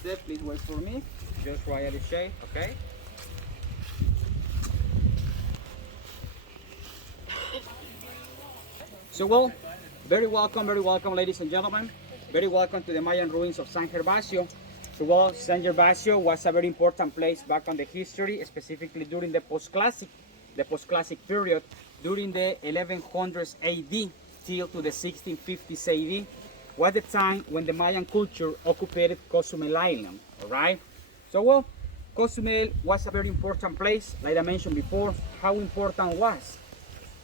step, please wait for me. Just right at the shade, okay? So well, very welcome, ladies and gentlemen. Very welcome to the Mayan ruins of San Gervasio. So well, San Gervasio was a very important place back on the history, specifically during the post-classic period, during the 1100s AD till to the 1650s AD, was the time when the Mayan culture occupied Cozumel Island, all right? So well, Cozumel was a very important place, like I mentioned before. How important was?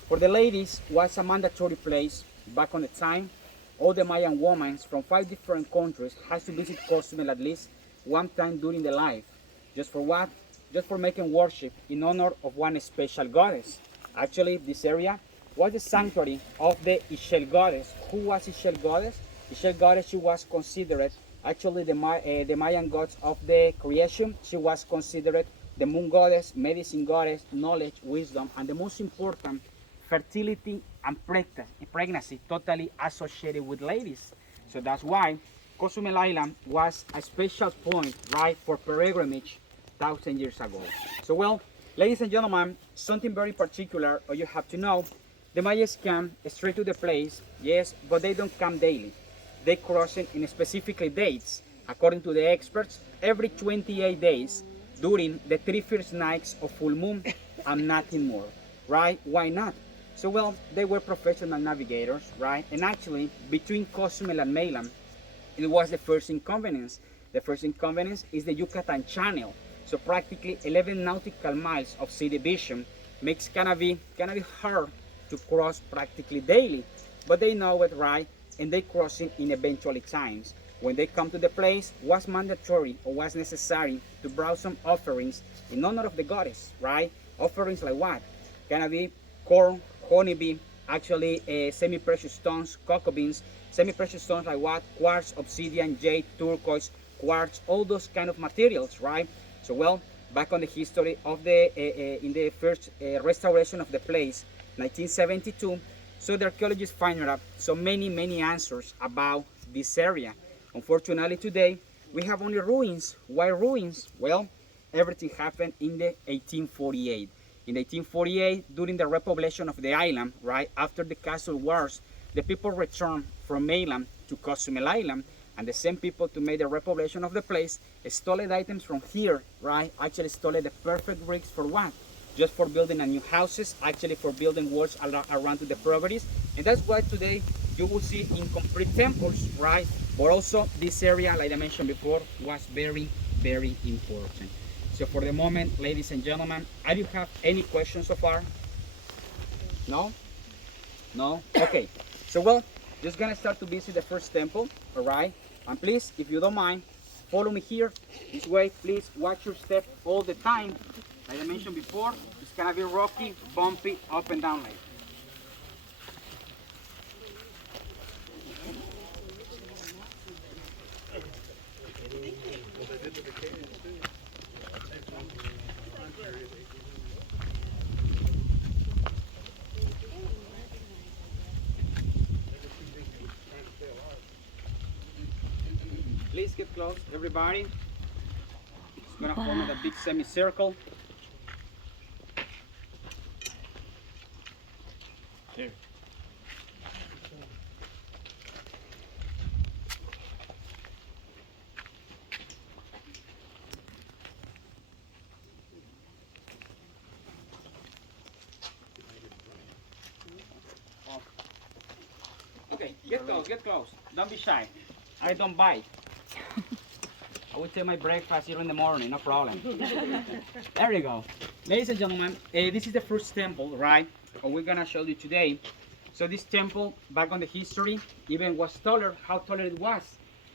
For the ladies, was a mandatory place back on the time. All the Mayan women from 5 different countries has to visit Cozumel at least one time during their life. Just for what? Just for making worship in honor of one special goddess. Actually, this area was the sanctuary of the Ixchel goddess. Who was Ixchel goddess? Ixchel goddess, she was considered actually the Mayan gods of the creation. She was considered the moon goddess, medicine goddess, knowledge, wisdom, and the most important, fertility and pregnancy, totally associated with ladies. So that's why Cozumel Island was a special point, right, for pilgrimage 1,000 years ago. So well, ladies and gentlemen, something very particular you have to know. The Mayas come straight to the place, yes, but they don't come daily. They cross it in specific dates. According to the experts, every 28 days during the 3 first nights of full moon and nothing more, right? Why not? So well, they were professional navigators, right? And actually, between Cozumel and mainland, it was the first inconvenience. The first inconvenience is the Yucatan Channel. So practically 11 nautical miles of sea division makes kind of be hard to cross practically daily. But they know it, right? And they cross it in eventually times. When they come to the place, was mandatory or was necessary to bring some offerings in honor of the goddess, right? Offerings like what? Gonna be corn, honeybee, actually semi-precious stones, cocoa beans, semi-precious stones like what? Quartz, obsidian, jade, turquoise, quartz, all those kind of materials, right? So well, back on the history of the, in the first restoration of the place, 1972, so the archaeologists find out so many answers about this area. Unfortunately today, we have only ruins. Why ruins? Well, everything happened in the 1848. In 1848, during the repopulation of the island, right after the castle wars, the people returned from mainland to Cozumel Island, and the same people to make the repopulation of the place stole items from here, right? Actually stole the perfect bricks for what? Just for building a new houses, actually for building walls around to the properties, and that's why today you will see incomplete temples, right? But also this area, like I mentioned before, was very important. So for the moment, ladies and gentlemen, do you have any questions so far? No? No? Okay. So well, just gonna start to visit the first temple, all right? And please, if you don't mind, follow me here. This way, please watch your step all the time. Like I mentioned before, it's gonna be rocky, bumpy, up and down like. Please get close, everybody. It's gonna form a big semicircle. There. Okay, get close. Don't be shy. I don't bite. I will take my breakfast here in the morning, no problem. There you go. Ladies and gentlemen, this is the first temple, right? We're gonna show you today. So this temple, back on the history, even was taller. How taller it was?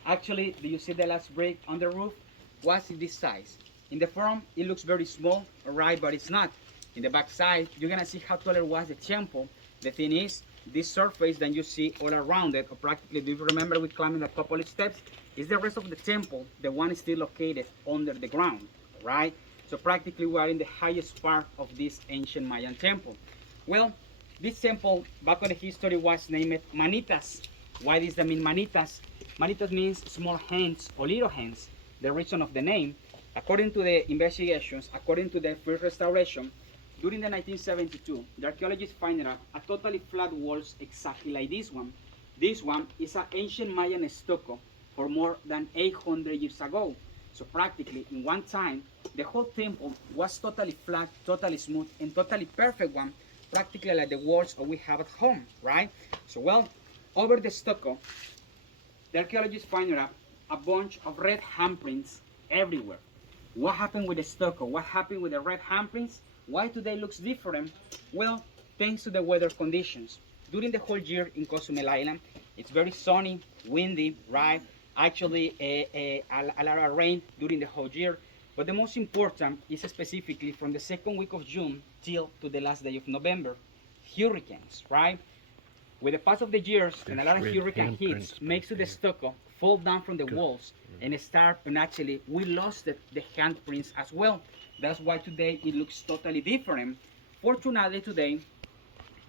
Actually, do you see the last brick on the roof? Was this size. In the front, it looks very small, right? But it's not. In the back side, you're gonna see how taller was the temple. The thing is, this surface that you see all around it, or practically, do you remember we climbed a couple of steps, is the rest of the temple. The one is still located under the ground, right? So practically we are in the highest part of this ancient Mayan temple. Well, this temple, back on the history, was named Manitas. Why does that mean Manitas? Manitas means small hands or little hands. the reason of the name. According to the investigations, according to the first restoration, during the 1972, the archaeologists find a totally flat walls exactly like this one. This one is an ancient Mayan stucco for more than 800 years ago. So practically, in one time, the whole temple was totally flat, totally smooth, and totally perfect one, practically like the walls we have at home, right? So well, over the stucco, the archaeologists find a bunch of red handprints everywhere. What happened with the stucco? What happened with the red handprints? Why today looks different? Well, thanks to the weather conditions. During the whole year in Cozumel Island, it's very sunny, windy, right? Actually, a lot of rain during the whole year. But the most important is specifically from the second week of June till to the last day of November. Hurricanes, right? With the pass of the years, and a lot of hurricane hits makes the stucco fall down from the walls and start, and actually we lost the handprints as well. That's why today it looks totally different. Fortunately today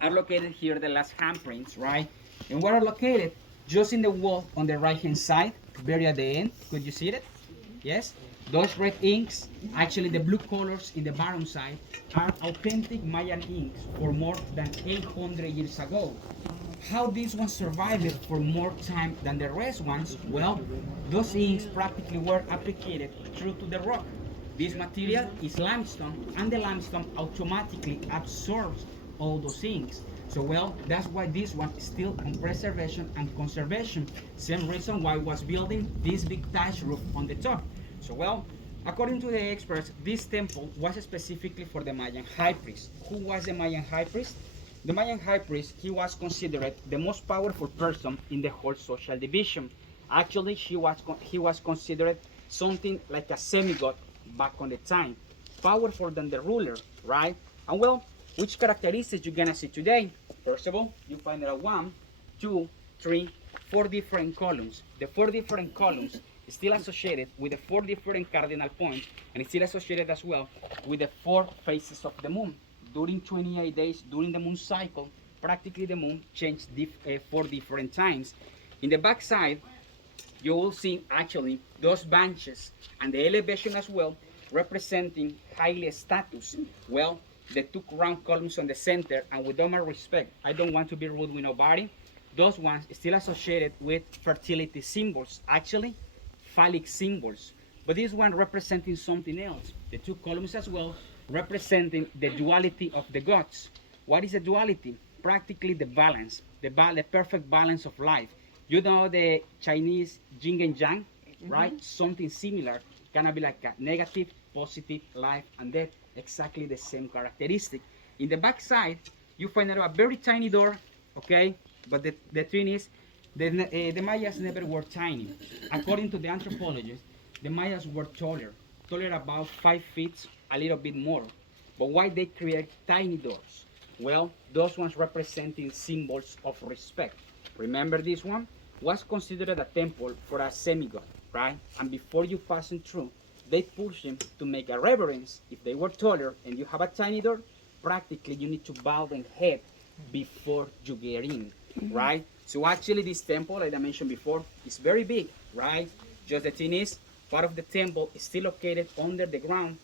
are located here the last handprints, right? And what are located just in the wall on the right hand side, very at the end. Could you see it? Yes? Those red inks, actually the blue colors in the bottom side, are authentic Mayan inks for more than 800 years ago. How these ones survived for more time than the rest ones? Well, those inks practically were applied through to the rock. This material is limestone, and the limestone automatically absorbs all those inks. So well, that's why this one is still on preservation and conservation. Same reason why I was building this big thatch roof on the top. So well, according to the experts, this temple was specifically for the Mayan high priest. Who was the Mayan high priest? The Mayan high priest, he was considered the most powerful person in the whole social division. Actually, he was considered something like a semi-god back on the time. Powerful than the ruler, right? And well, which characteristics you're gonna see today? First of all, you find out 1, 2, 3, 4 different columns. The 4 different columns is still associated with the 4 different cardinal points, and it's still associated as well with the 4 phases of the moon. During 28 days, during the moon cycle, practically the moon changed 4 different times. In the back side, you will see actually those benches and the elevation as well, representing highly status. Well, the 2 round columns on the center, and with all my respect, I don't want to be rude with nobody, those ones still associated with fertility symbols, actually phallic symbols. But this one representing something else. The 2 columns as well, representing the duality of the gods. What is a duality? Practically the balance, the perfect balance of life. You know the Chinese yin and yang, right? Something similar, gonna be like a negative, positive, life and death, exactly the same characteristic. In the back side, you find out a very tiny door, okay? But the thing is, the Mayas never were tiny. According to the anthropologists, the Mayas were taller about 5 feet, a little bit more. But why they create tiny doors? Well, those ones representing symbols of respect. Remember this one was considered a temple for a semi-god, right? And before you passing through, they push them to make a reverence. If they were taller and you have a tiny door, practically you need to bow the head before you get in, right? So actually this temple, like I mentioned before, is very big, right? Just the thing is, part of the temple is still located under the ground.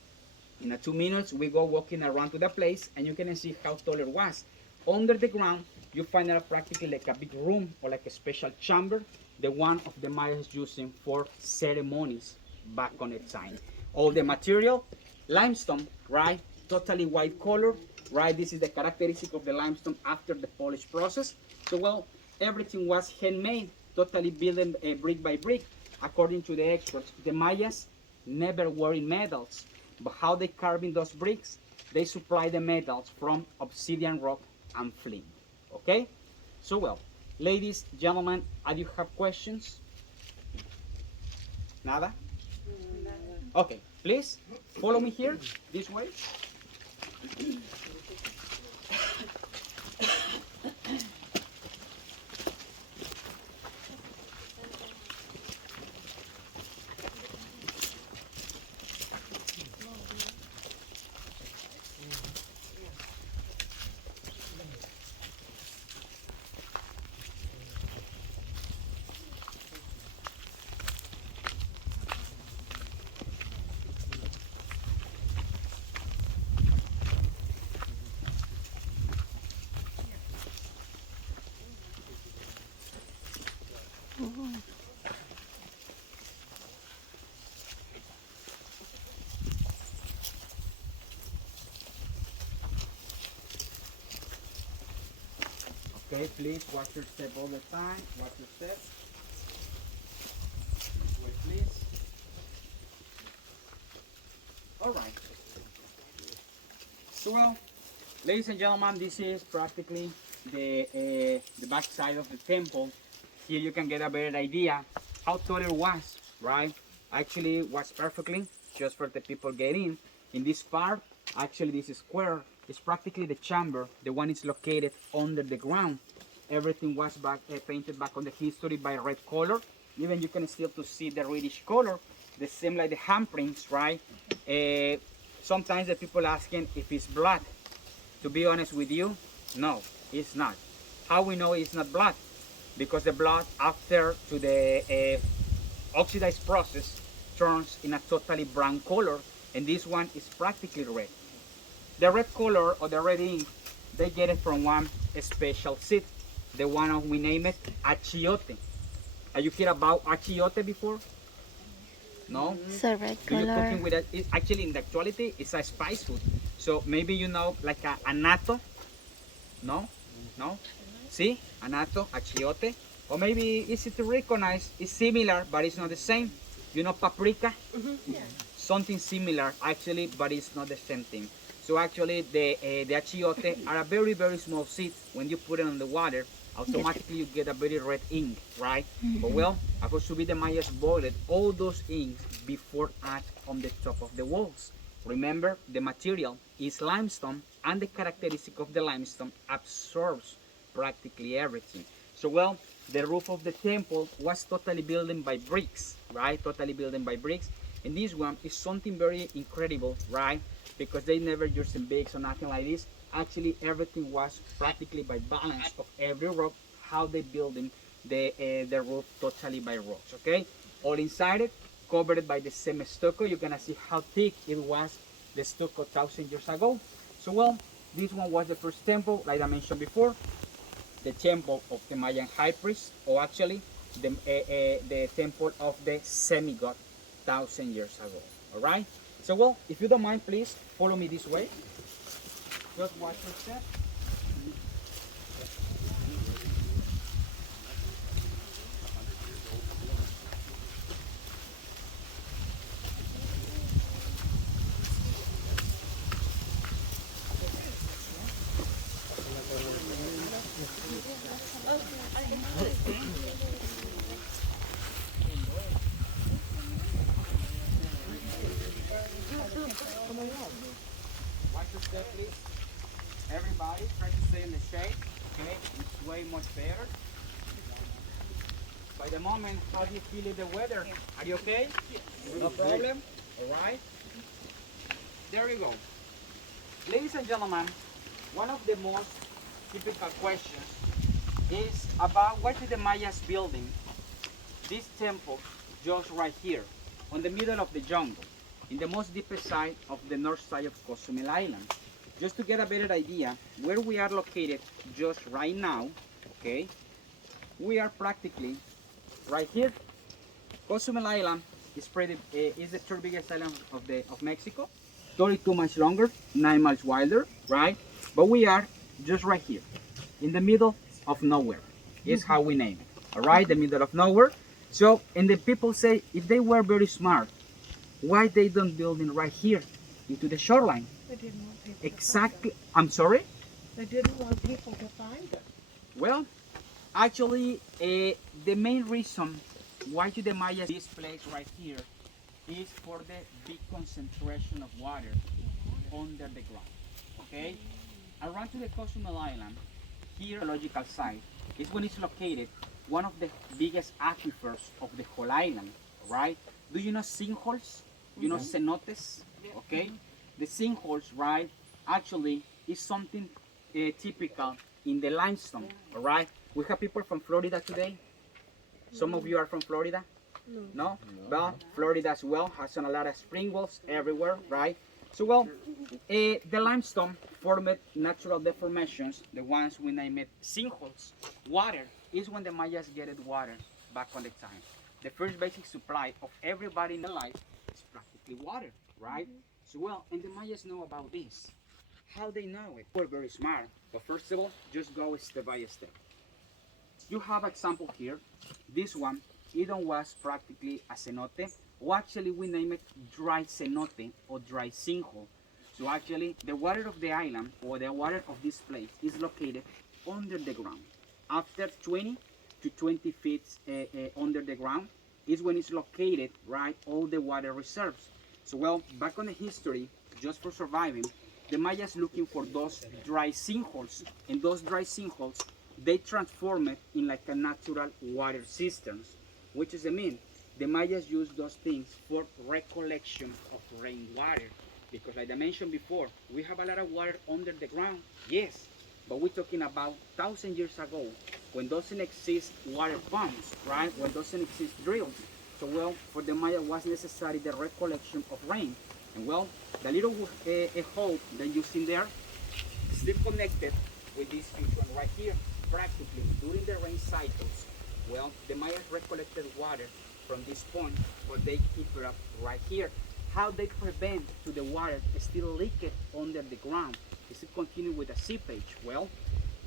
In 2 minutes, we go walking around to the place, and you can see how tall it was. Under the ground, you find out practically like a big room or like a special chamber, the one of the Mayas using for ceremonies back on the time. All the material, limestone, right? Totally white color, right? This is the characteristic of the limestone after the polish process. So well, everything was handmade, totally built brick by brick. According to the experts, the Mayas never were in metals. But how they carving those bricks? They supply the metals from obsidian rock and flint. Okay? So well, ladies, gentlemen, do you have questions? Nada? Okay, please follow me here, this way. Okay, please watch your step all the time. Watch your step. Wait, please. All right. So, well, ladies and gentlemen, this is practically the back side of the temple. Here you can get a better idea how tall it was, right? Actually, it was perfectly just for the people get in this part. Actually, this square is practically the chamber. The one is located under the ground. Everything was painted back on the history by red color. Even you can still to see the reddish color, the same like the handprints, right? Sometimes the people asking if it's blood. To be honest with you, no, it's not. How we know it's not blood? Because the blood, after to the oxidized process, turns in a totally brown color, and this one is practically red. The red color or the red ink, they get it from one special seed, the one we name it achiote. Have you heard about achiote before? No? It's a red So you're color. cooking with it. Actually, in the actuality, it's a spice food. So maybe you know like a anato. No? No? See? Anato, achiote. Or maybe easy to recognize. It's similar, but it's not the same. You know paprika? Yeah. Something similar, actually, but it's not the same thing. So actually, the achiote are a very, very small seed. When you put it on the water, automatically you get a very red ink, right? But well, according to be the Mayas boiled all those inks before add on the top of the walls. Remember, the material is limestone, and the characteristic of the limestone absorbs practically everything. So well, the roof of the temple was totally built by bricks, right? Totally built by bricks. And this one is something very incredible, right? Because they never used in bigs or nothing like this. Actually, everything was practically by balance of every rock, how they building the roof totally by rocks, okay? All inside it, covered by the same stucco. You're gonna see how thick it was, the stucco 1,000 years ago. So well, this one was the first temple, like I mentioned before, the temple of the Mayan high priest, or actually the temple of the semi-god 1,000 years ago. All right. So well, if you don't mind, please follow me this way. Just watch your step. Watch your step, please. Everybody, try to stay in the shade. Okay, it's way much better. By the moment, how do you feel in the weather? Are you okay? No problem. All right. There you go. Ladies and gentlemen, one of the most typical questions is about why did the Mayas building this temple just right here, on the middle of the jungle, in the most deepest side of the north side of Cozumel Island. Just to get a better idea where we are located just right now, okay, we are practically right here. Cozumel Island is is the third biggest island of Mexico, 32 miles longer, 9 miles wider, right? But we are just right here, in the middle of nowhere, is how we name it, all right? The middle of nowhere. So, and the people say, if they were very smart, why they don't build it right here, into the shoreline? They didn't want people Exactly, I'm sorry? to find it. They didn't want people to find it. Well, actually, the main reason why do the Mayas this place right here is for the big concentration of water under the ground. Okay, around to the Cozumel Island, here geological site is when it's located one of the biggest aquifers of the whole island. Right? Do you know sinkholes? You know cenotes? Okay, the sinkholes, right? Actually, is something typical in the limestone. All right. We have people from Florida today. Some of you are from Florida? No? Well, Florida as well has a lot of spring wells everywhere, right? So, well, the limestone formed natural deformations, the ones we name it sinkholes. Water is when the Mayas get it water back on the time. The first basic supply of everybody in the life is practically water, right? So, well, and the Mayas know about this. How they know it? We're very smart. But first of all, just go step by step. You have example here. This one, it was practically a cenote, or actually we name it dry cenote or dry sinkhole. So actually, the water of the island or the water of this place is located under the ground. After 20 to 20 feet under the ground is when it's located, right, all the water reserves. So well, back on the history, just for surviving, the Mayas looking for those dry sinkholes, and those dry sinkholes, they transform it in like a natural water cisterns, which is the mean. The Mayas use those things for recollection of rainwater. Because like I mentioned before, we have a lot of water under the ground, yes, but we're talking about 1,000 years ago when doesn't exist water pumps, right? When doesn't exist drills. So well, for the Maya was necessary the recollection of rain. And well, the little hole that you see there is still connected with this huge one right here. Practically during the rain cycles, well, the Mayas recollected water from this point, but they keep it up right here. How they prevent to the water still leak under the ground? Is it continue with a seepage? Well,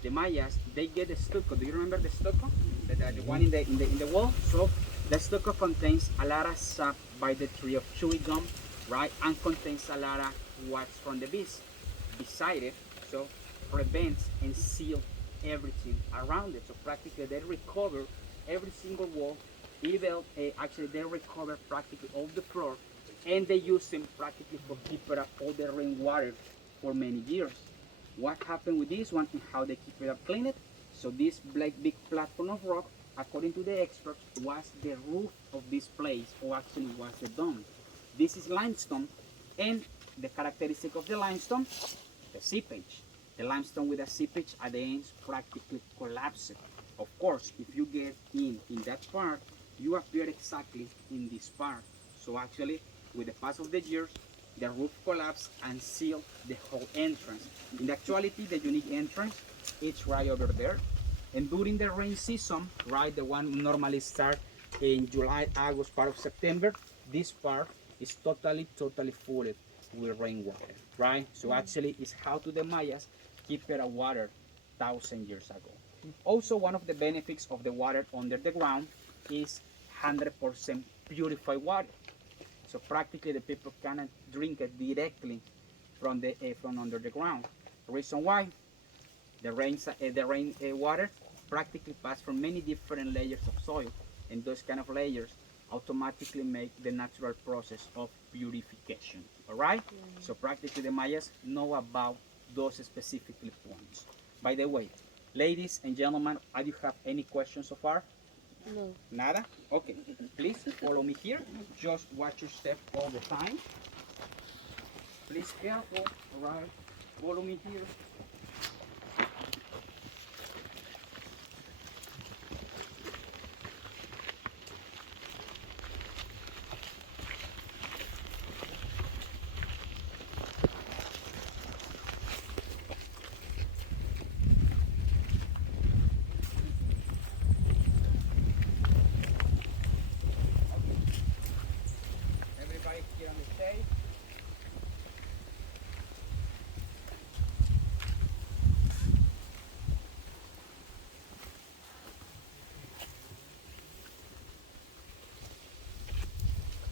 the Mayas, they get the stucco. Do you remember the stucco? The one in the wall? So the stucco contains a lot of sap by the tree of chewy gum, right? And contains a lot of wax from the bees beside it. So prevents and seal everything around it. So practically they recover every single wall. Even actually they recover practically all the floor, and they use them practically for keeping up all the rainwater for many years. What happened with this one and how they keep it up cleaned? So this big platform of rock, according to the experts, was the roof of this place, or actually was the dome. This is limestone, and the characteristic of the limestone, the seepage. The limestone with the seepage at the ends practically collapsed. Of course, if you get in that part, you appear exactly in this part. So actually, with the pass of the years, the roof collapsed and sealed the whole entrance. In actuality, the unique entrance is right over there. And during the rain season, right, the one normally start in July, August, part of September, this part is totally full with rainwater, right? So actually, it's how to the Mayas keep their water 1,000 years ago. Also, one of the benefits of the water under the ground is 100% purified water. So practically the people cannot drink it directly from under the ground. Reason why? The rain water practically pass from many different layers of soil, and those kind of layers automatically make the natural process of purification. All right? So practically the Mayas know about those specific points. By the way, ladies and gentlemen, do you have any questions so far? No. Nada? Okay. Please follow me here. Just watch your step all the time. Please careful. All right. Follow me here. Everybody here on the stage.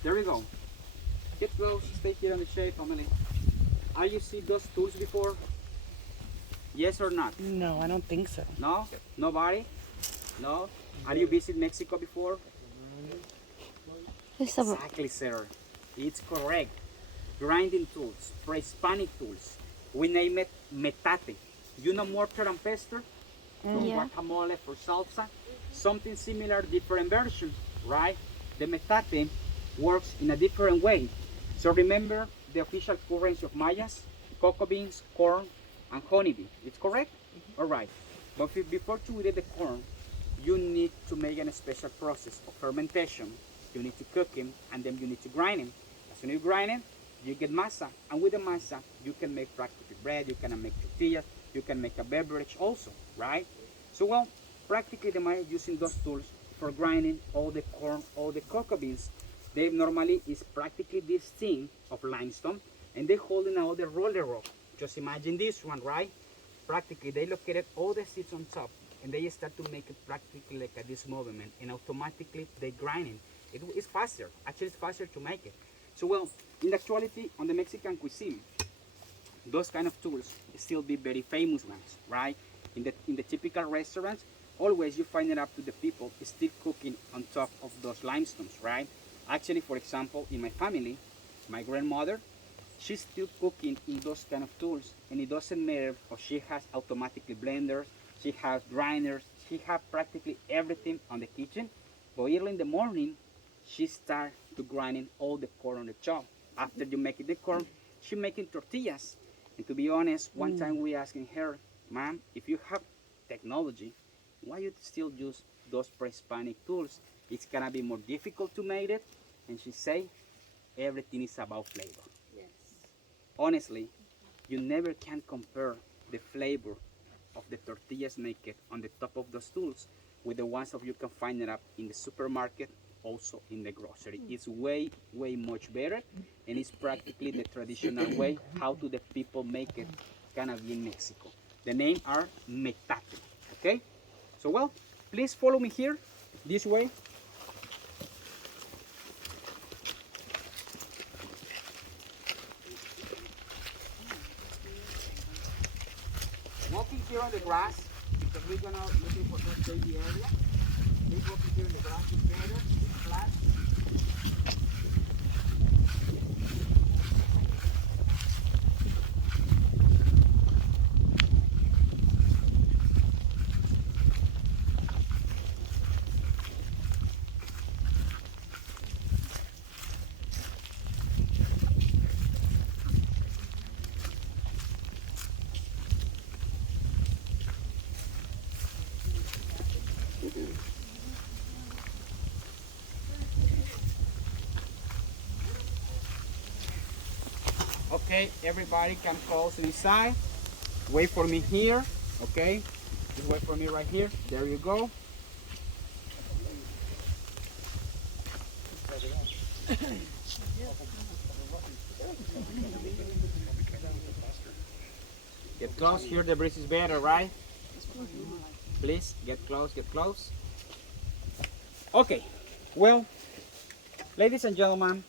There we go. Get close. Stay here on the shade, family. Are you see those tools before? Yes or not? No, I don't think so. No? Nobody? No? Have you visited Mexico before? Exactly, sir. It's correct. Grinding tools, pre-Hispanic tools. We name it metate. You know mortar and pestle? From Yeah. guacamole for salsa? Something similar, different version, right? The metate works in a different way. So remember the official currency of Mayas? Cocoa beans, corn, and honeybee. It's correct? All right. But before you eat the corn, you need to make a special process of fermentation. You need to cook him, and then you need to grind him. As soon as you grind him, you get masa. And with the masa, you can make practically bread, you can make tortillas, you can make a beverage also, right? So well, practically the Maya using those tools for grinding all the corn, all the cocoa beans. They normally is practically this thing of limestone, and they holding all the roller rock Just imagine this one, right? Practically, they located all the seeds on top, and they start to make it practically like this movement, and automatically they grind it. It's faster. Actually, it's faster to make it. So, well, in actuality, on the Mexican cuisine, those kind of tools still be very famous ones, right? In the typical restaurants, always you find it up to the people still cooking on top of those limestones, right? Actually, for example, in my family, my grandmother, she's still cooking in those kind of tools, and it doesn't matter if she has automatically blenders, she has grinders, she has practically everything on the kitchen. But early in the morning, she starts to grinding all the corn on the chop. After you make the corn, she making tortillas. And to be honest, one time we asking her, "Ma'am, if you have technology, why you still use those pre-Hispanic tools? It's gonna be more difficult to make it." And she say, "Everything is about flavor." Yes. Honestly, you never can compare the flavor of the tortillas made on the top of those tools with the ones of you can find it up in the supermarket, also in the grocery. It's way, way much better, and it's practically the traditional way how do the people make it kind of in Mexico. The name are metate. Okay, so well, please follow me here this way. Walking here on the grass, because we're gonna looking for this baby area. Please walking here in the grass is better, it's flat. Okay, everybody can close inside. Wait for me here, okay? Just wait for me right here. There you go. Get close here, the breeze is better, right? Please, get close, get close. Okay, well, ladies and gentlemen,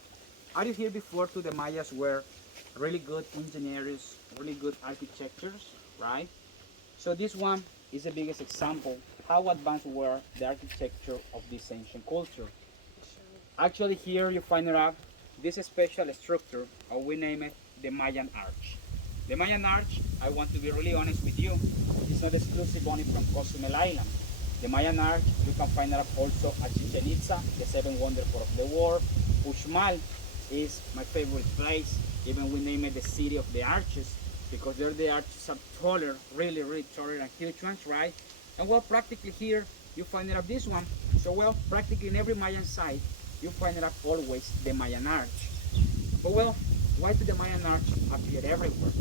are you here before to the Mayas were really good engineers, really good architectures, right? So this one is the biggest example how advanced were the architecture of this ancient culture. Actually here you find it out this special structure, or we name it the Mayan Arch. The Mayan Arch, I want to be really honest with you, is not exclusive only from Cozumel Island. The Mayan Arch, you can find it also at Chichen Itza, the seven wonders of the world. Uxmal is my favorite place. Even we name it the city of the arches, because there the arches are taller, really, really taller and huge ones, right? And well, practically here, you find it up this one. So well, practically in every Mayan site, you find it up always the Mayan Arch. But well, why did the Mayan Arch appear everywhere?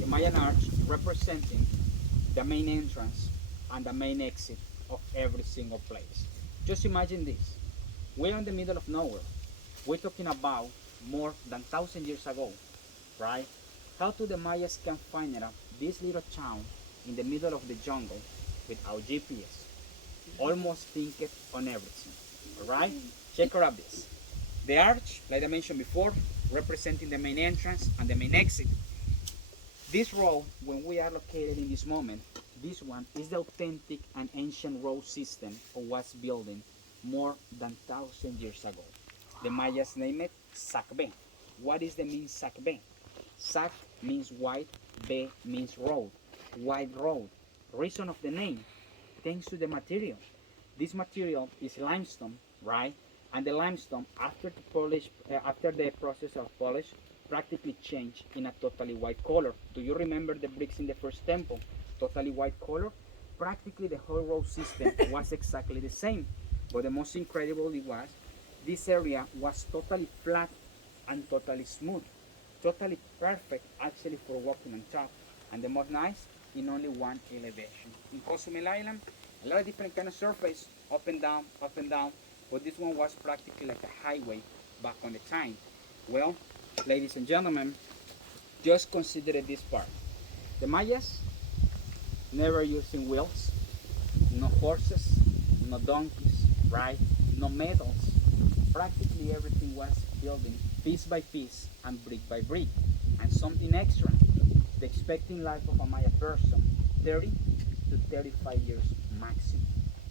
The Mayan Arch representing the main entrance and the main exit of every single place. Just imagine this. We're in the middle of nowhere. We're talking about more than 1,000 years ago, right? How do the Mayas can find it up this little town in the middle of the jungle without GPS? Almost think it on everything, all right? Check out this. The arch, like I mentioned before, representing the main entrance and the main exit. This road, when we are located in this moment, this one is the authentic and ancient road system of what's building more than 1,000 years ago. The Mayas name it Sacbe. What is the mean Sacbe? Sac means white, Be means road, white road. Reason of the name, thanks to the material. This material is limestone, right? And the limestone, after the process of polish, practically changed in a totally white color. Do you remember the bricks in the first temple? Totally white color. Practically the whole road system was exactly the same. But the most incredible it was, this area was totally flat and totally smooth. Totally perfect actually for walking on top. And the most nice, in only one elevation. In Cozumel Island, a lot of different kind of surface, up and down, but this one was practically like a highway back on the time. Well, ladies and gentlemen, just consider this part. The Mayas never using wheels, no horses, no donkeys, right? No metals. Practically everything was building piece by piece and brick by brick. And something extra, the expecting life of a Maya person, 30 to 35 years maximum,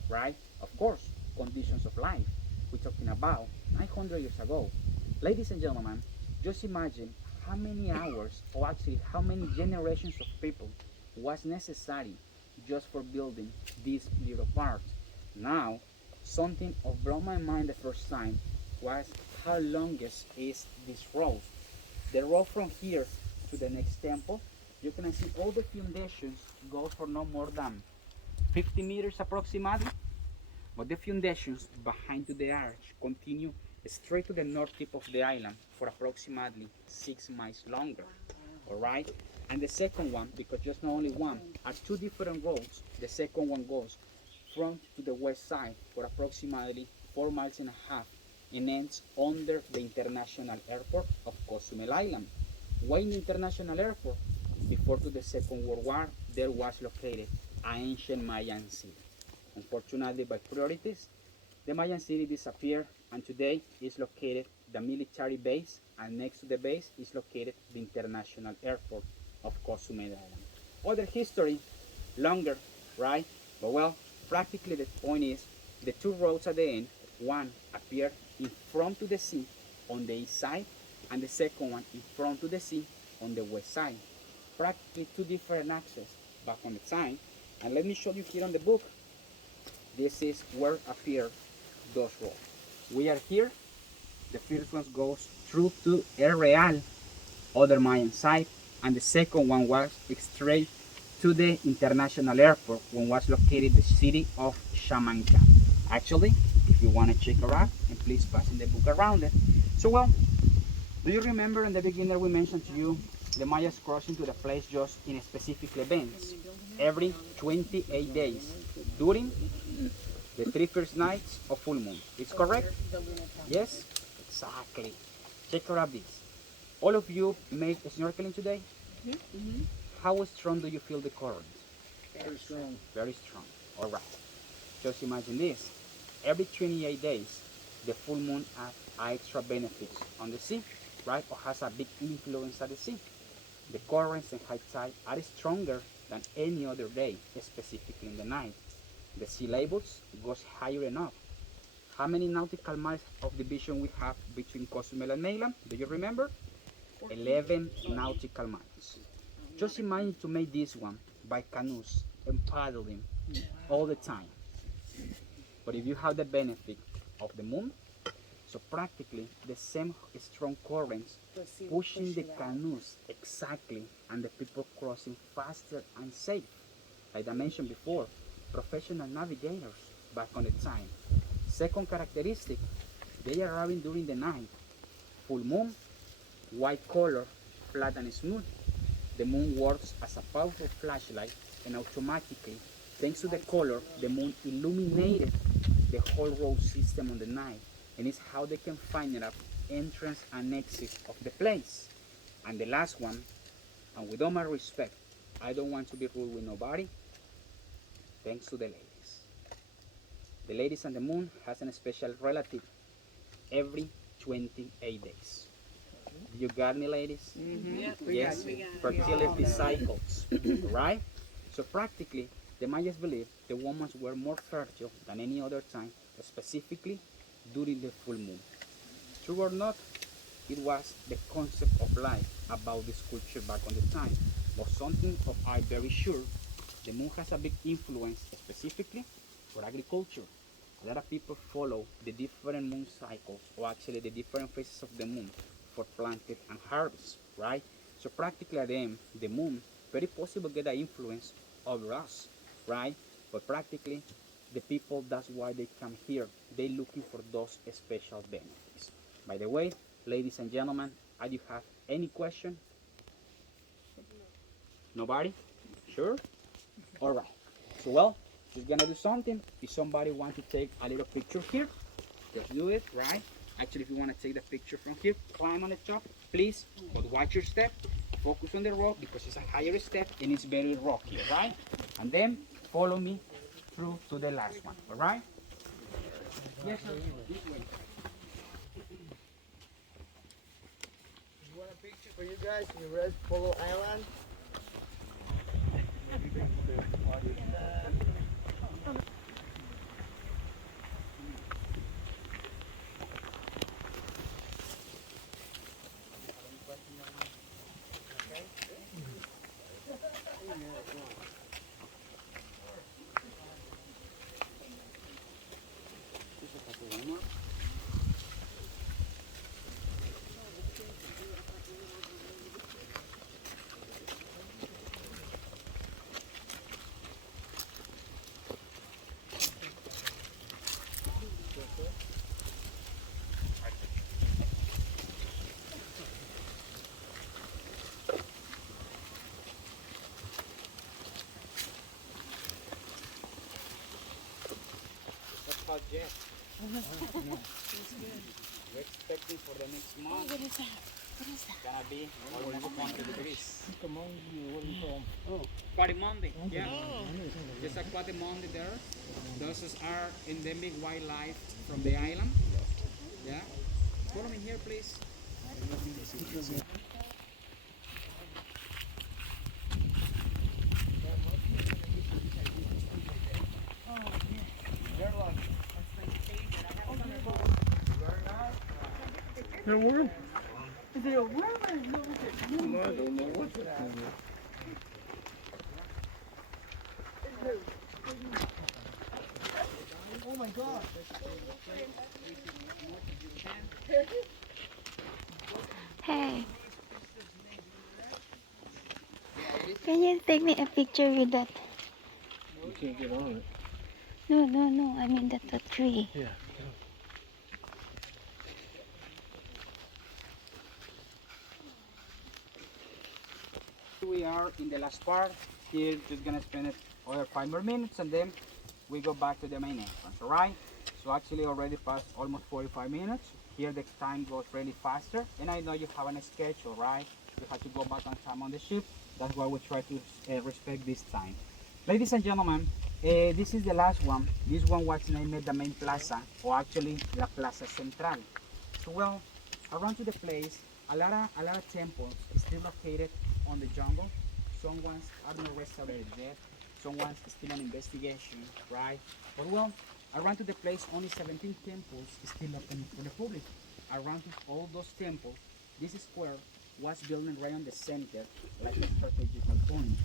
right? Of course, conditions of life. We're talking about 900 years ago. Ladies and gentlemen, just imagine how many hours, or actually how many generations of people was necessary just for building this little part. Now, something that blew my mind the first time was how longest is this road. The road from here to the next temple, you can see all the foundations go for no more than 50 meters approximately, but the foundations behind to the arch continue straight to the north tip of the island for approximately 6 miles longer. All right, and the second one, because just not only one, are two different roads. The second one goes from to the west side for approximately 4 miles and a half and ends under the international airport of Cozumel Island. Why in the international airport? Before to the Second World War, there was located an ancient Mayan city. Unfortunately, by priorities, the Mayan city disappeared, and today is located the military base, and next to the base is located the international airport of Cozumel Island. Other history, longer, right? But well, practically the point is the two roads at the end, one appeared in front to the sea on the east side, and the second one in front to the sea on the west side. Practically two different axes back on the time. And let me show you here on the book. This is where appear those roads. We are here. The first one goes through to El Real, other Mayan site, and the second one was straight to the international airport, when was located the city of Shamanca. Actually, if you want to check it out, and please pass in the book around it. So well, do you remember in the beginning we mentioned to you the Mayas crossing to the place just in specific events every 28 days during the 3 first nights of full moon? It's correct? Yes? Exactly. Check out this. All of you made snorkeling today? How strong do you feel the current? Very strong. Very strong. All right. Just imagine this. Every 28 days, the full moon has extra benefits on the sea, right? Or has a big influence at the sea. The currents and high tide are stronger than any other day, specifically in the night. The sea levels goes higher enough. How many nautical miles of division we have between Cozumel and mainland? Do you remember? 11 nautical miles. Just imagine to make this one by canoes and paddling all the time. But if you have the benefit of the moon, so practically the same strong currents pushing the canoes exactly, and the people crossing faster and safe. Like I mentioned before, professional navigators back on the time. Second characteristic, they are arriving during the night. Full moon, white color, flat and smooth. The moon works as a powerful flashlight, and automatically, thanks to the color, the moon illuminated the whole road system on the night, and it's how they can find an entrance and exit of the place. And the last one, and with all my respect, I don't want to be rude with nobody, thanks to the ladies. The ladies and the moon has a special relative every 28 days. You got me, ladies? Yes, fertility cycles, right? So practically, the Mayas believe the women were more fertile than any other time, specifically during the full moon. True or not, it was the concept of life about this culture back on the time. But something of I'm very sure, the moon has a big influence specifically for agriculture. A lot of people follow the different moon cycles, or actually the different phases of the moon for planting and harvest, right? So practically at the end, the moon very possible get an influence over us, right? But practically, the people, that's why they come here. They looking for those special benefits. By the way, ladies and gentlemen, do you have any question? Nobody? Sure? All right. So well, we're gonna do something. If somebody want to take a little picture here, just do it, right? Actually, if you want to take the picture from here, climb on the top, please, but watch your step. Focus on the rock because it's a higher step and it's very rocky, right? And then follow me through to the last one, all right? Yes, sir. This way. You want a picture for you guys in the Red Polo Island? That's called jet. We're expecting for the next month. What is that? What is that? Gonna be almost 100 degrees. Oh, Quarimondi, yeah. There's a Quarimondi there. Those are endemic wildlife from the island. Yeah. Follow me here, please. Is it a worm or no? I don't know what's that. Oh my God. Hey, can you take me a picture with that? You can't get on it. No, no, no. I mean the tree. Yeah. We are in the last part. Here, just gonna spend other 5 more minutes and then we go back to the main entrance, alright? So actually already passed almost 45 minutes. Here the time goes really faster and I know you have a schedule, right? You have to go back on time on the ship. That's why we try to respect this time. Ladies and gentlemen, this is the last one. This one was named the main plaza, or actually La Plaza Central. So well, around to the place, a lot of temples still located on the jungle. Some ones are not restored yet. Some ones still on investigation, right? But well, around to the place, only 17 temples still open for the public. Around to all those temples, this square was built right on the center, like a strategical point,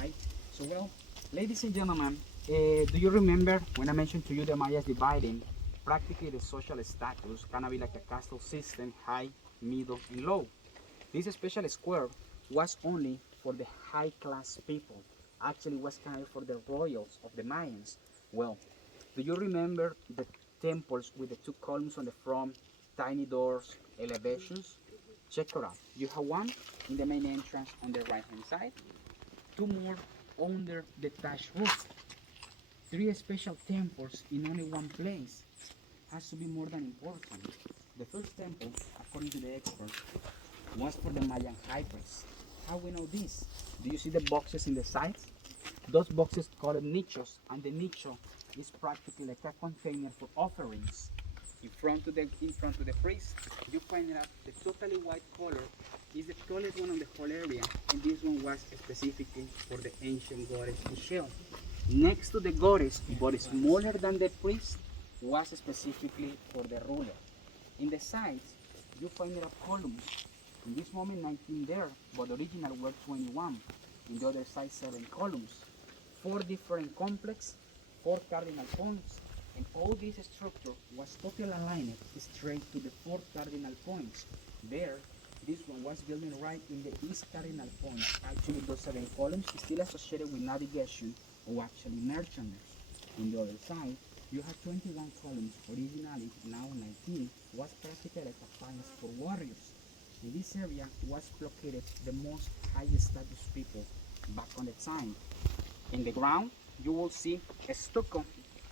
right? So well, ladies and gentlemen, do you remember when I mentioned to you the Mayas dividing practically the social status, gonna be like a castle system, high, middle, and low. This special square was only for the high class people. Actually was kind of for the royals of the Mayans. Well, do you remember the temples with the 2 columns on the front, tiny doors, elevations? Check it out. You have one in the main entrance on the right hand side, 2 more under the thatched roof. 3 special temples in only one place. Has to be more than important. The first temple, according to the experts, was for the Mayan high priest. How we know this? Do you see the boxes in the sides? Those boxes called nichos, and the nicho is practically like a container for offerings. In front of the priest, you find out the totally white color is the tallest one on the whole area, and this one was specifically for the ancient goddess Michelle. Next to the goddess, but smaller than the priest, was specifically for the ruler. In the sides, you find out columns. In this moment, 19 there, but original were 21. In the other side, 7 columns. 4 different complex, 4 cardinal points, and all this structure was totally aligned straight to the 4 cardinal points. There, this one was building right in the east cardinal point. Actually, those 7 columns is still associated with navigation or actually merchandise. On the other side, you have 21 columns, originally now 19, was practically like a palace for warriors. In this area was located the most highest status people back on the time. In the ground, you will see a stucco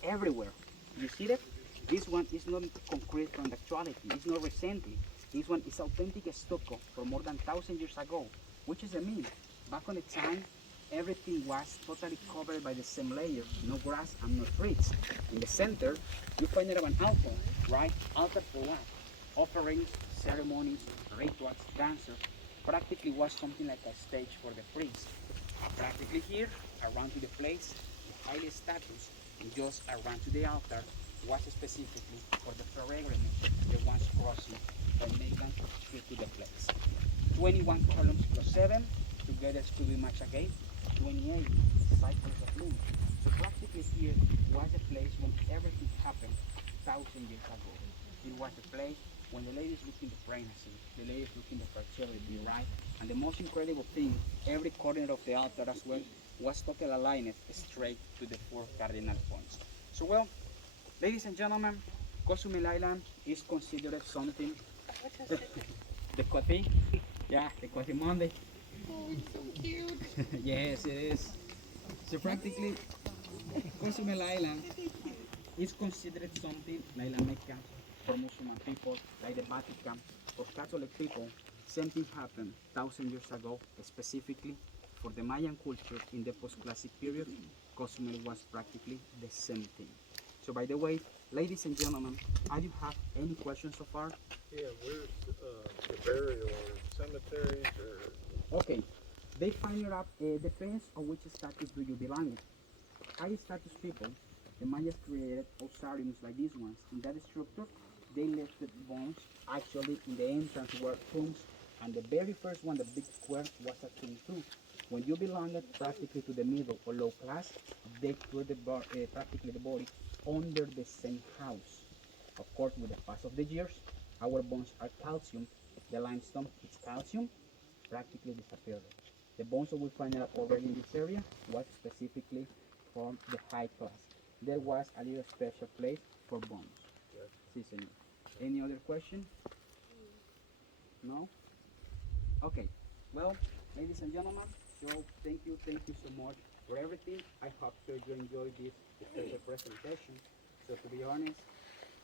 everywhere. You see that? This one is not concrete from the actuality. It's not recently. This one is authentic stucco from more than 1,000 years ago. which is a myth. Back on the time, everything was totally covered by the same layer, no grass and no trees. In the center, you find an altar, right? Altar for what? Offerings, ceremonies, rituals, dancers. Practically was something like a stage for the priests. Practically here, around to the place, the highly status, and just around to the altar, was specifically for the peregrinations, the ones crossing from Mainland here to the place. 21 columns plus 7, together to be much again, 28 cycles of moon. So practically here was a place when everything happened 1,000 years ago. It was a place when the ladies looking the pregnancy, the ladies looking the fertility, right? And the most incredible thing, every corner of the altar as well was totally aligned straight to the 4 cardinal points. So well, ladies and gentlemen, Cozumel Island is considered something, the coffee, yeah, the coffee Monday. Oh, it's so cute. Yes, it is. So practically, Cozumel Island is considered something like La Mecca for Muslim people, like the Vatican. For Catholic people, same thing happened 1,000 years ago, specifically for the Mayan culture in the post-classic period. Cozumel was practically the same thing. So by the way, ladies and gentlemen, do you have any questions so far? Yeah, where's the burial or cemeteries or? Okay, they find it up, depends on which status do you belong in. High status people, the Mayas created osariums like these ones. In that structure, they left the bones actually in the entrance were tombs, and the very first one, the big square, was a tomb too. When you belonged practically to the middle or low class, they put practically the body under the same house. Of course, with the pass of the years, our bones are calcium. The limestone is calcium, practically disappeared. The bones that we find out already in this area was specifically from the high class. There was a little special place for bones. Seasoning. Any other question? No? Okay. Well, ladies and gentlemen, so thank you so much for everything. I hope so you enjoyed this special presentation. So to be honest,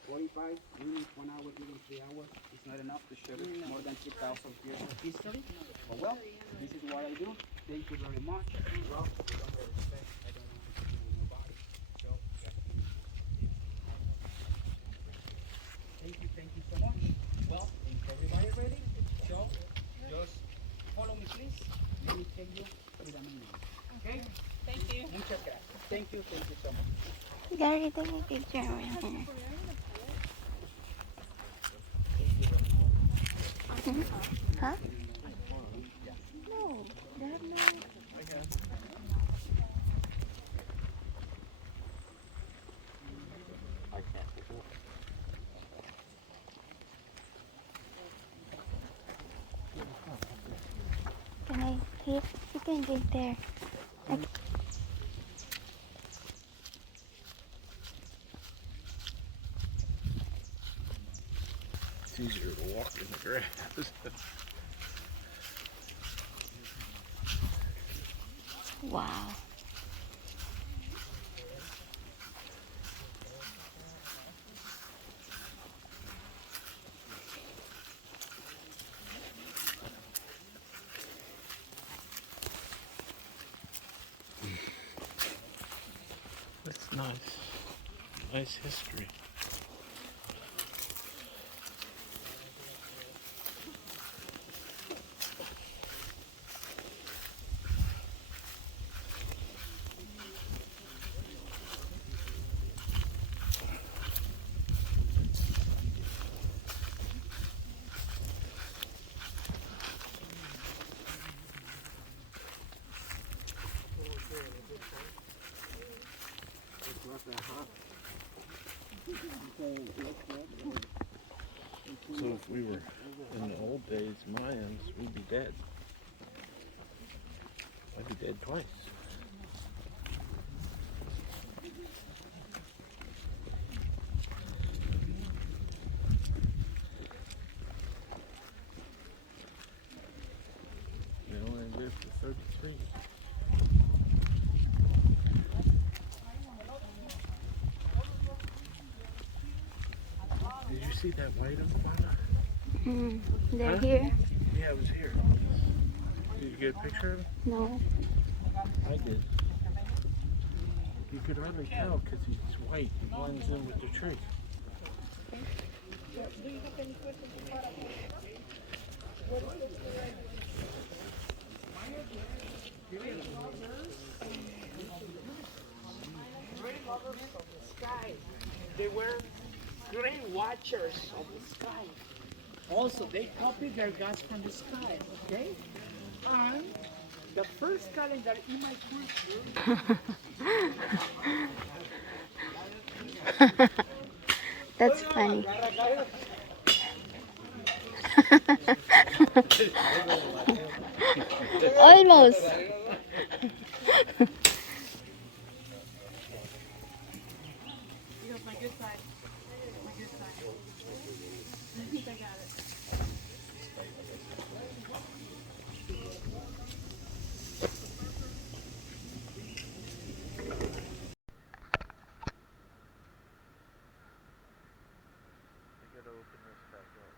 45 minutes, 1 hour, even 3 hours is not enough to show more than 2,000 years of history. But well, this is what I do. Thank you very much. Well, with all due respect, I don't want to kill nobody. So, yeah. Thank you so much. Well, is everybody ready? So, just follow me, please. Let me take you to the main room. Okay? Thank you. Muchas gracias. Thank you so much. Gary, take a picture right here. Huh? No, that no. Can I hit? You can drink there. It's easier to walk in the grass. Wow. That's nice. Nice history. So if we were in the old days, Mayans, we'd be dead. I'd be dead twice. They only lived to 33. Did you see that white on the bottom? They're Huh? here. Yeah, it was here. Did you get a picture of him? No. I did. You could hardly tell because he's white. He blends in with the tree. They were great watchers of the sky. Also, they copied their gods from the sky, okay? And the first calendar in my culture. That's funny. Almost. My good side. My good side. I think I got it. I gotta open this back up.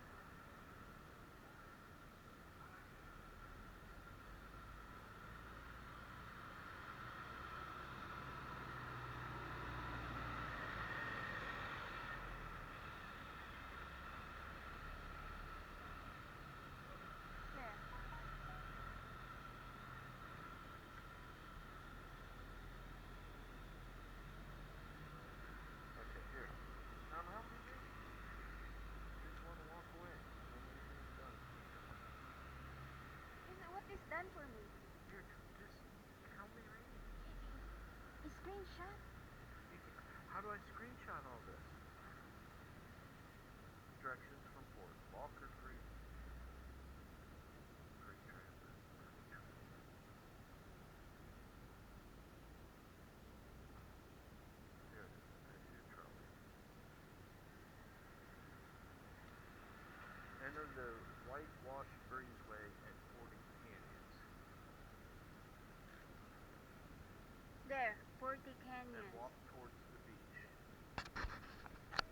Okay, here. Now how many days? Just want to walk away. Done. What is done for me? Here, just count me right. A screenshot? How do I screenshot all this? Directions from port. Walker free. Free transit. There it is. There's your trolley. Enter the whitewashed breezeway at 40 Canyons. There, 40 And Canyon. walk towards the beach.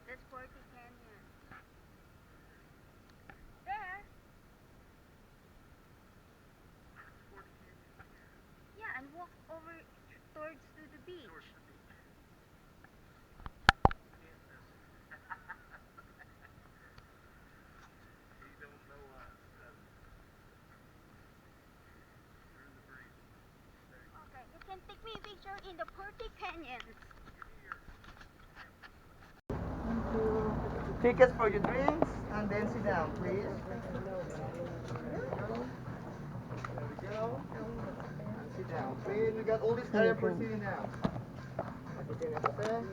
That's 40 Canyon. There. 40 Canyons. Yeah, and walk over towards to the beach. Towards the beach. Can't miss it. He don't know us. Through the breeze. Okay, you can take me a picture in the 40 Canyons. Tickets for your drinks, and then sit down, please. There we go. And sit down, please. We got all this area for sitting down. Okay, that's it. There we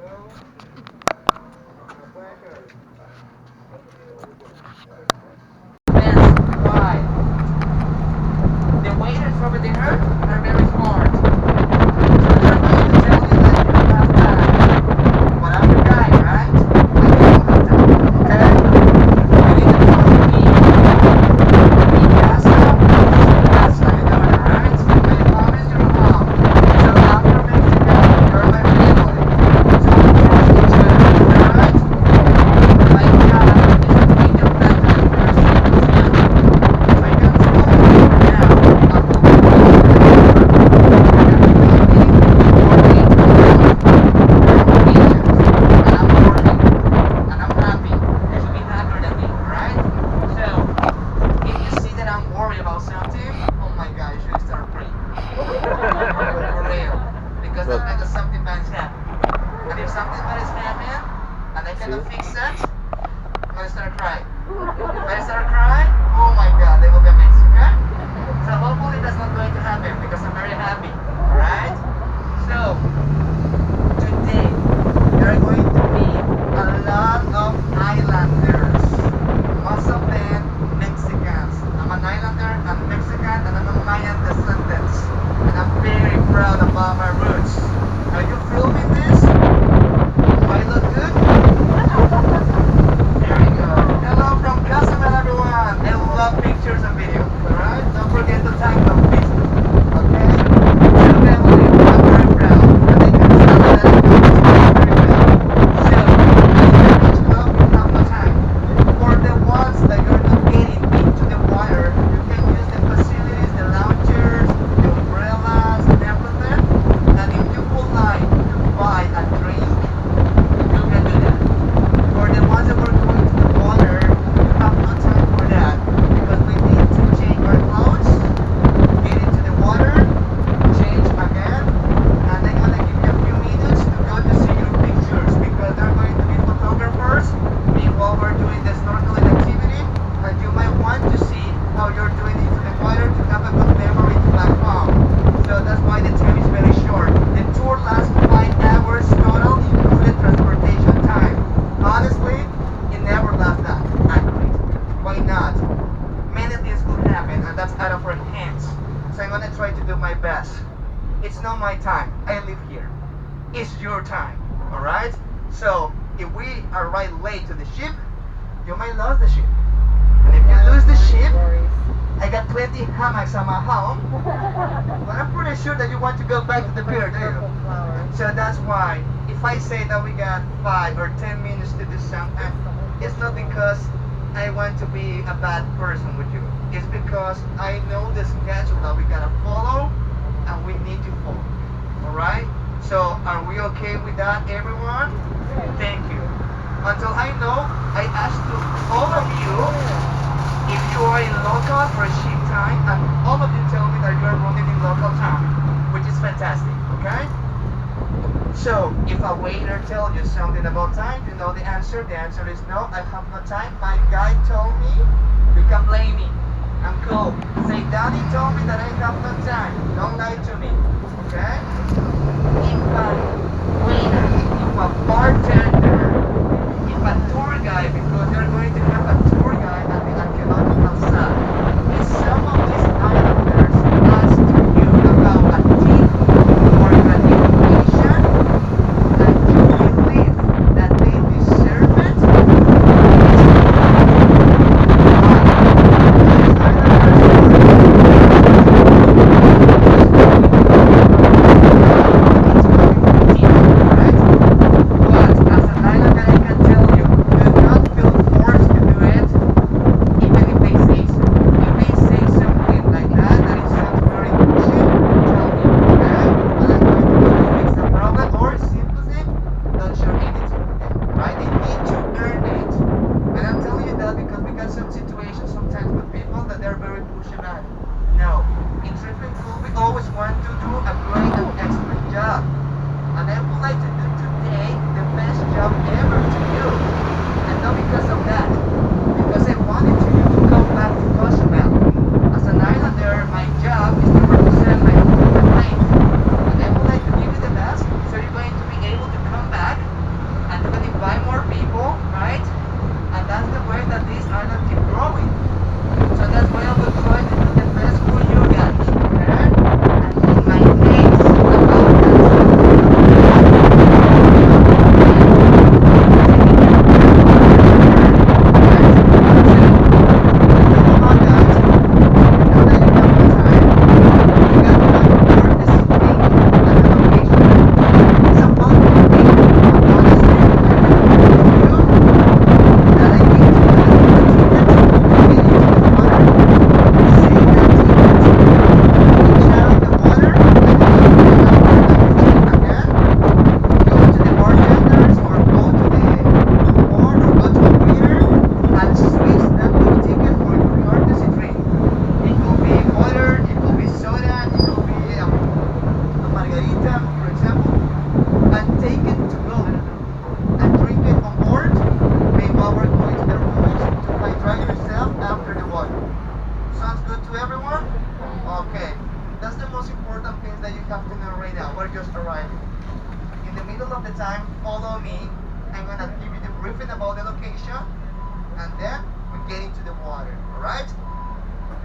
go. My pleasure. Why? The waiters over there are very smart. They're going to tell you that you have time. But I'm your guy, right? Okay? You need to trust me. In casa, that's how you do it, alright? When you promise, you're home. So after Mexico, you're my family. So we trust each other, alright? Like God, you just need your family. hands. So I'm gonna try to do my best. It's not my time. I live here. It's your time. Alright? So if we arrive late to the ship, you might lose the ship. And if you lose the ship, I got plenty hammocks at my home. But I'm pretty sure that you want to go back to the pier, do you? So that's why if I say that we got 5 or 10 minutes to do something, it's not because I want to be a bad person with you. It's because I know the schedule that we gotta follow and we need to follow. Alright? So are we okay with that, everyone? Thank you. Until I know, I ask to all of you if you are in local for ship time, and all of you tell me that you are running in local time, which is fantastic, okay? So, if a waiter tells you something about time, you know the answer. The answer is no, I have no time. My guide told me, you can blame me. I'm cool. Say, Daddy told me that I have no time. Don't lie to me, okay? If a waiter, if a bartender, if a tour guide, because they're going to have a tour guide at the archaeological site, if some of these islanders ask you about a tip or an information, and you believe that they deserve it,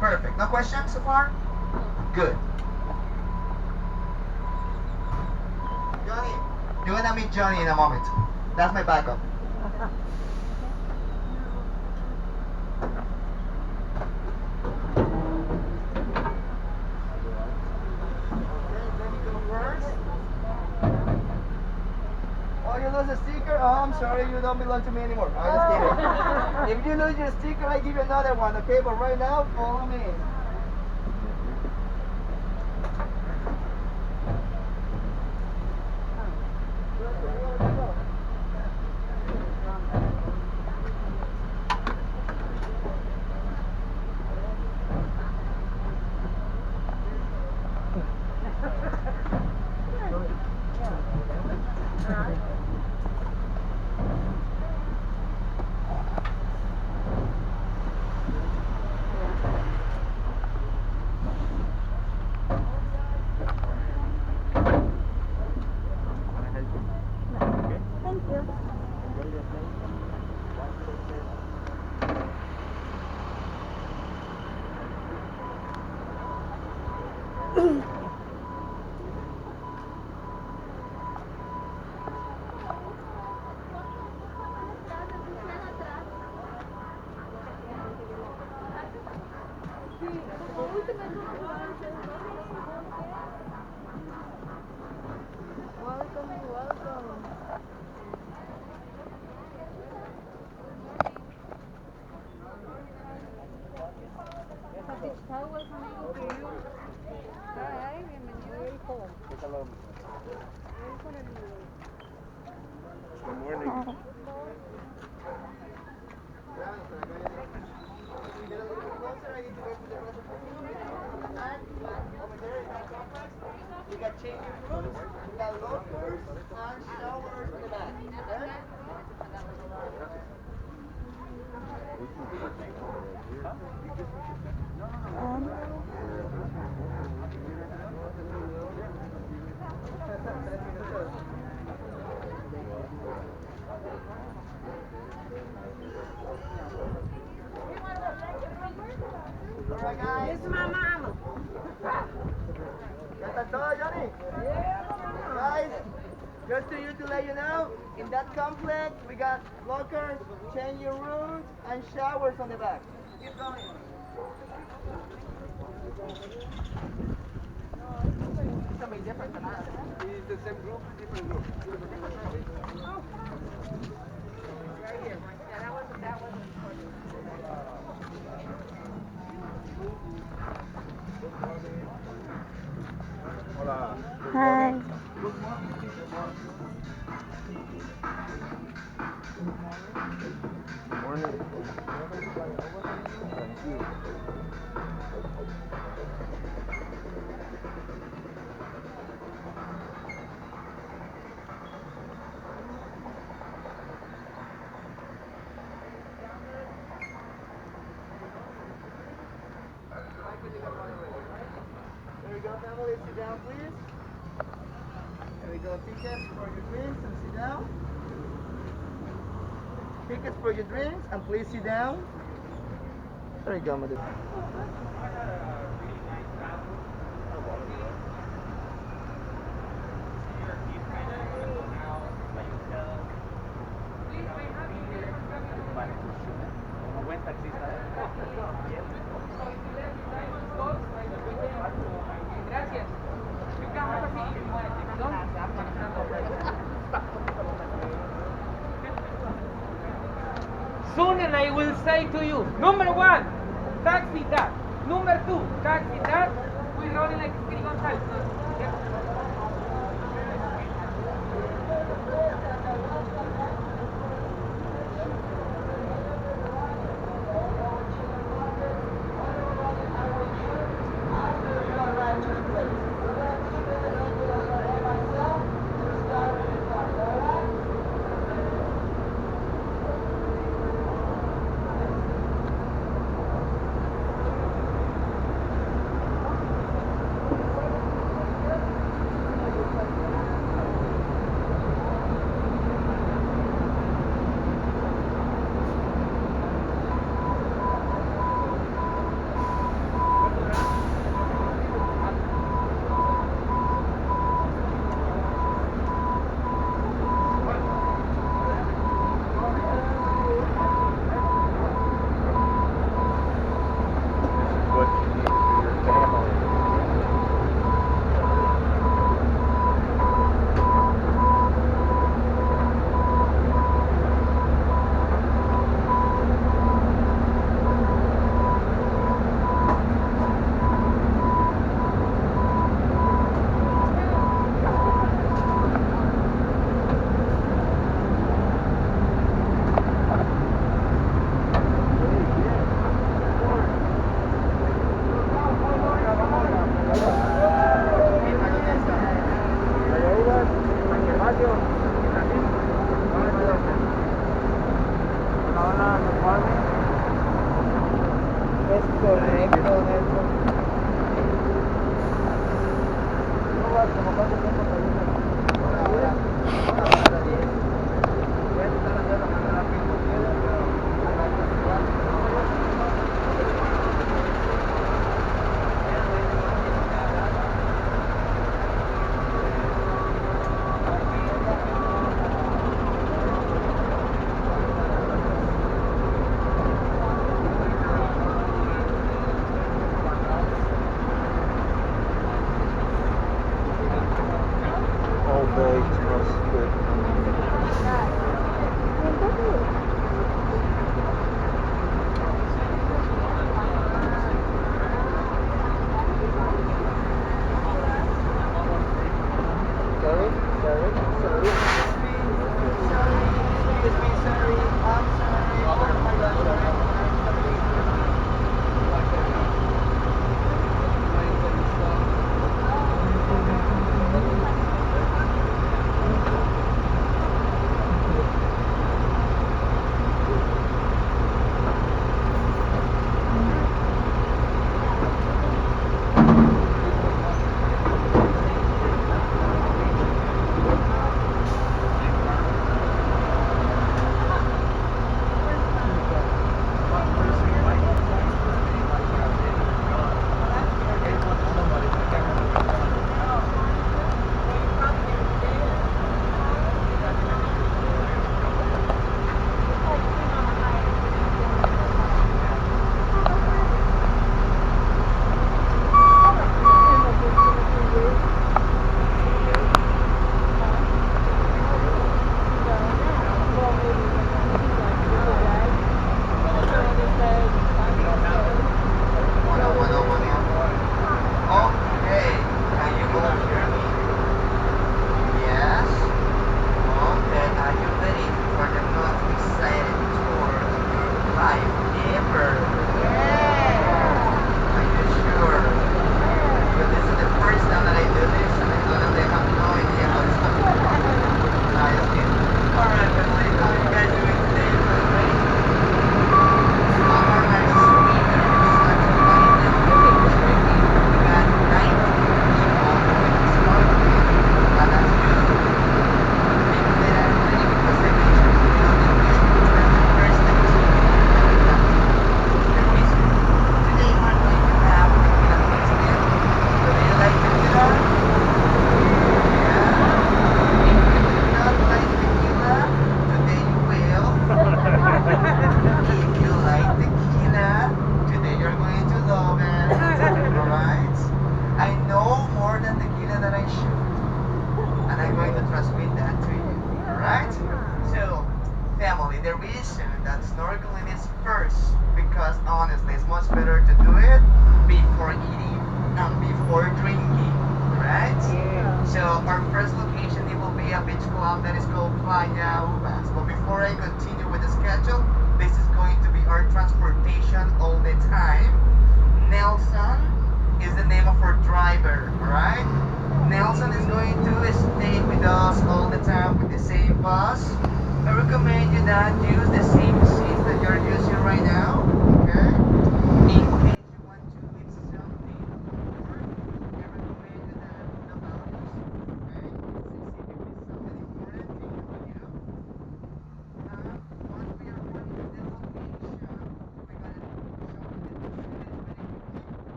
Perfect. No questions so far? Good. Johnny, you're gonna meet Johnny in a moment. That's my backup. Oh, you lose a sticker? Oh, I'm sorry, you don't belong to me anymore. I'm just kidding. If you lose your sticker, I give you another one, okay? But right now, follow me. We got changing rooms, we got lockers, and showers in the back. Okay? Alright guys. This is my mama. ¿Ya está todo, Johnny? Guys, just to you to let you know, in that complex we got lockers, changing rooms, and showers on the back. Keep going. Something different than us. It's the same group, different group. Right here. Yeah, that wasn't Hola. Hi. Morning. Thank you. There we go, family. Sit down, please. There we go. Tickets for your drinks and sit down. Tickets for your drinks and please sit down. There you go, mother. Soon and I will say to you, number one, taxi that. Number two, taxi that. We're rolling like Speedy Gonzalez. better to do it before eating and before drinking, right? So our first location, it will be a beach club that is called Playa Uvas. But before I continue with the schedule, this is going to be our transportation all day